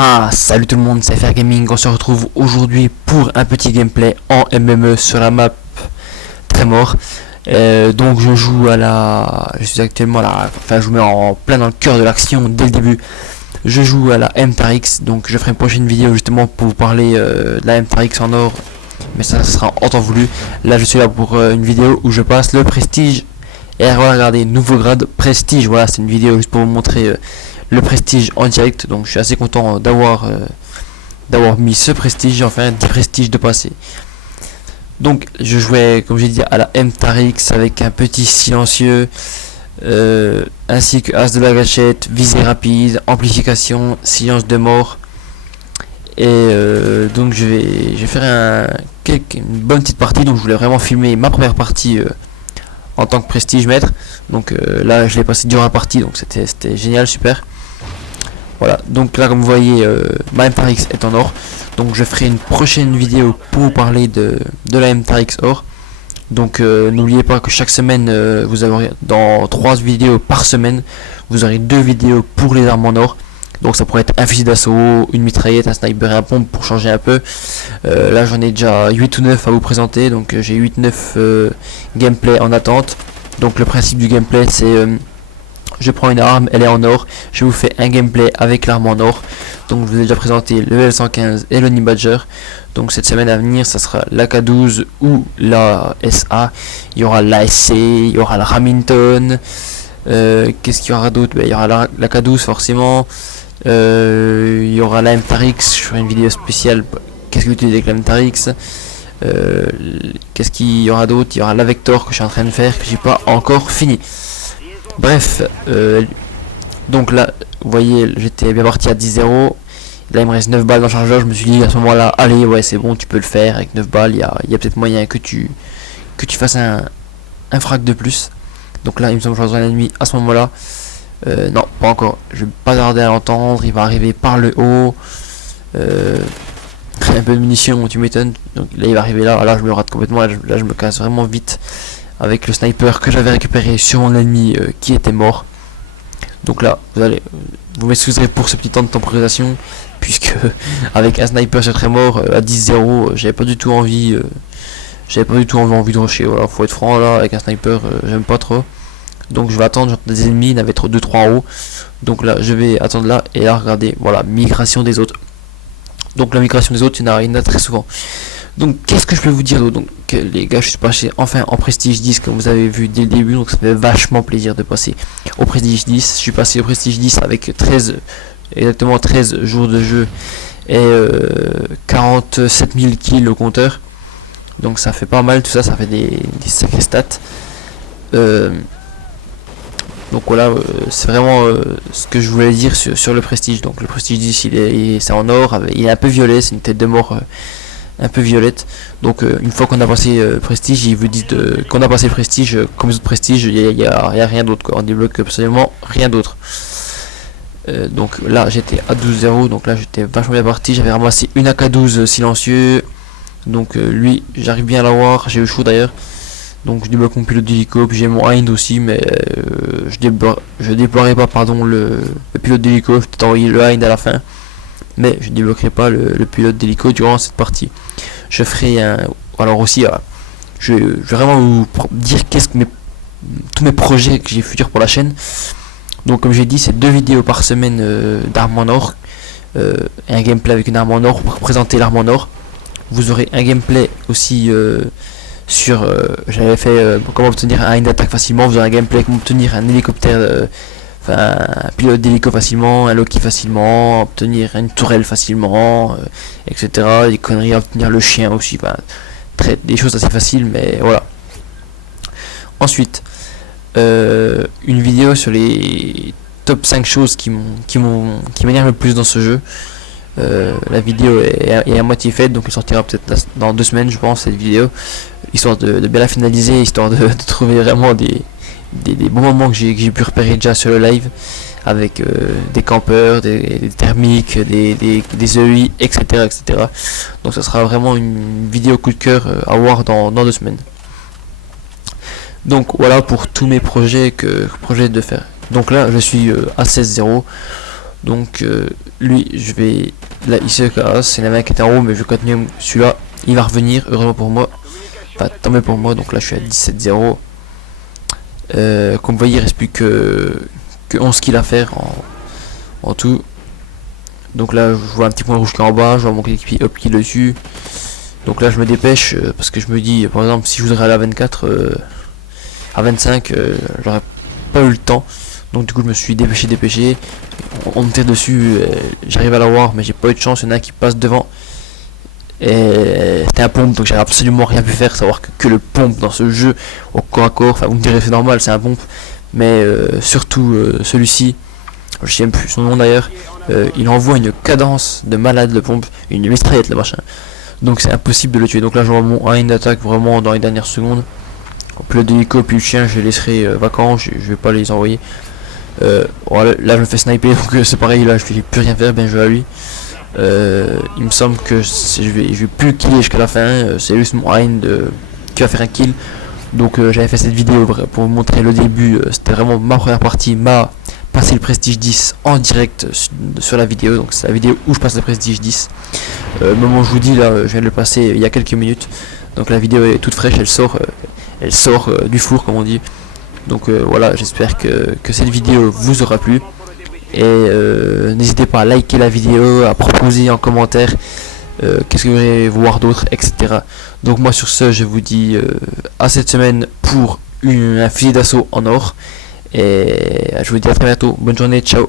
Ah, salut tout le monde, c'est FR Gaming. On se retrouve aujourd'hui pour un petit gameplay en MME sur la map Tremor. Donc je joue je suis actuellement là, enfin je vous mets en plein dans le cœur de l'action dès le début. Je joue à la MTRX, donc je ferai une prochaine vidéo justement pour vous parler de la MTRX en or, mais ça sera en temps voulu. Là je suis là pour une vidéo où je passe le prestige. Et voilà, regardez, nouveau grade prestige. Voilà, c'est une vidéo juste pour vous montrer le prestige en direct. Donc je suis assez content d'avoir mis ce prestige. J'ai enfin 10 prestiges de passé. Donc je jouais, comme j'ai dit, à la MTRX avec un petit silencieux, ainsi que as de la gâchette, visée rapide, amplification, silence de mort. Et donc je vais faire une bonne petite partie. Donc je voulais vraiment filmer ma première partie en tant que prestige maître. Donc là je l'ai passé durant la partie, donc c'était génial, super. Voilà, donc là comme vous voyez, ma MTRX est en or. Donc je ferai une prochaine vidéo pour vous parler de la MTRX or. Donc n'oubliez pas que chaque semaine, vous aurez dans 3 vidéos par semaine, vous aurez 2 vidéos pour les armes en or. Donc ça pourrait être un fusil d'assaut, une mitraillette, un sniper et un pompe pour changer un peu. Là j'en ai déjà 8 ou 9 à vous présenter, donc j'ai 8-9 gameplay en attente. Donc le principe du gameplay c'est je prends une arme, elle est en or, je vous fais un gameplay avec l'arme en or. Donc je vous ai déjà présenté le L115 et le Badger. Donc cette semaine à venir ça sera l'AK12 ou la SA. Il y aura l'ASC, il y aura la Remington. Qu'est-ce qu'il y aura d'autre? Il y aura l'AK12 forcément. Il y aura la MTRX, je ferai une vidéo spéciale. Qu'est-ce que vous utilisez avec la MTRX? Qu'est-ce qu'il y aura d'autre? Il y aura la Vector que je suis en train de faire, que j'ai pas encore fini. Bref, donc là, vous voyez, j'étais bien parti à 10-0. Là, il me reste 9 balles dans le chargeur. Je me suis dit à ce moment-là, allez, ouais, c'est bon, tu peux le faire. Avec 9 balles, il y a peut-être moyen que tu fasses un frag de plus. Donc là, il me semble que je rejoins un ennemi à ce moment-là. Non, pas encore. Je vais pas tarder à l'entendre. Il va arriver par le haut. Un peu de munitions, tu m'étonnes. Donc là, il va arriver là. Là, je me rate complètement. Là, je me casse vraiment vite avec le sniper que j'avais récupéré sur mon ennemi qui était mort. Donc là, vous m'excuserez pour ce petit temps de temporisation, puisque avec un sniper sur Tremor à 10-0, j'avais pas du tout envie. Envie de rusher. Voilà, faut être franc là. Avec un sniper, j'aime pas trop. Donc je vais attendre des ennemis, il y en avait 2-3 en haut. Donc là je vais attendre là. Et là regardez, voilà, migration des autres. Donc la migration des autres, il y en a très souvent. Donc qu'est-ce que je peux vous dire d'autre? Donc les gars, je suis passé enfin en prestige 10 comme vous avez vu dès le début. Donc ça fait vachement plaisir de passer au prestige 10. Je suis passé au prestige 10 avec exactement 13 jours de jeu et 47 000 kills au compteur. Donc ça fait pas mal, tout ça, ça fait des sacrées stats. Donc voilà, c'est vraiment ce que je voulais dire sur le prestige. Donc le prestige 10, c'est en or, il est un peu violet, c'est une tête de mort un peu violette. Donc une fois qu'on a passé prestige, ils vous disent qu'on a passé le prestige, comme les autres prestiges, il y a rien d'autre, quoi. On débloque absolument rien d'autre. Donc là j'étais à 12-0, donc là j'étais vachement bien parti. J'avais ramassé une AK12 silencieux. Donc lui j'arrive bien à l'avoir, j'ai eu chaud d'ailleurs. Donc je débloque mon pilote d'hélico, puis j'ai mon Hind aussi, mais je déploierai pas le pilote d'hélico. Je vais peut-être envoyer le Hind à la fin, mais je débloquerai pas le pilote d'hélico durant cette partie. Je ferai alors aussi, je vais vraiment vous dire tous mes projets que j'ai futurs pour la chaîne. Donc comme j'ai dit, c'est 2 vidéos par semaine d'armes en or, et un gameplay avec une arme en or pour présenter l'arme en or. Vous aurez un gameplay aussi sur j'avais fait comment obtenir un d'attaque facilement. Vous aurez un gameplay comment obtenir un hélicoptère, un pilote d'hélico facilement, un Loki facilement, obtenir une tourelle facilement, etc. Des conneries, obtenir le chien aussi, des choses assez faciles, mais voilà. Ensuite une vidéo sur les top 5 choses qui m'énervent le plus dans ce jeu. La vidéo est à moitié faite, donc elle sortira peut-être dans 2 semaines, je pense, cette vidéo, histoire de bien la finaliser, histoire de trouver vraiment des bons moments que j'ai pu repérer déjà sur le live, avec des campeurs, des thermiques, des EI, etc. Donc ça sera vraiment une vidéo coup de cœur à voir dans 2 semaines. Donc voilà pour tous mes projets de faire. Donc là je suis à 16-0. Donc lui, je vais... Là, il se casse, c'est la mec qui était en haut, mais je vais continuer celui-là. Il va revenir, heureusement pour moi. Enfin, tant mieux pour moi, donc là je suis à 17-0. Comme vous voyez, il reste plus que 11 kills à faire en tout. Donc là, je vois un petit point rouge qui est en bas, je vois mon équipier hop qui est dessus. Donc là, je me dépêche parce que je me dis, par exemple, si je voudrais aller à 24, à 25, j'aurais pas eu le temps. Donc du coup, je me suis dépêché. On me tire dessus, j'arrive à l'avoir, mais j'ai pas eu de chance. Il y en a un qui passe devant. Et c'était un pompe, donc j'ai absolument rien pu faire. Savoir que le pompe dans ce jeu au corps à corps, enfin vous me direz c'est normal, c'est un pompe, mais surtout celui-ci, je sais même plus son nom d'ailleurs, il envoie une cadence de malade, le pompe, une mitraillette le machin, donc c'est impossible de le tuer. Donc là je vois mon line d'attaque vraiment dans les dernières secondes. Puis le délico puis le chien je les laisserai vacants, je vais pas les envoyer. Voilà, là je me fais sniper, donc c'est pareil, là je vais plus rien faire, bien joué à lui. Il me semble que je vais plus killer jusqu'à la fin, c'est juste mon Hein qui va faire un kill. Donc j'avais fait cette vidéo pour vous montrer le début, c'était vraiment ma première partie, m'a passé le prestige 10 en direct sur la vidéo, donc c'est la vidéo où je passe le prestige 10. Moment où je vous dis là, je viens de le passer il y a quelques minutes, donc la vidéo est toute fraîche, elle sort du four comme on dit. Donc voilà, j'espère que cette vidéo vous aura plu. Et n'hésitez pas à liker la vidéo, à proposer en commentaire qu'est-ce que vous voulez voir d'autre, etc. Donc moi sur ce, je vous dis à cette semaine pour un fusil d'assaut en or. Et je vous dis à très bientôt. Bonne journée, ciao.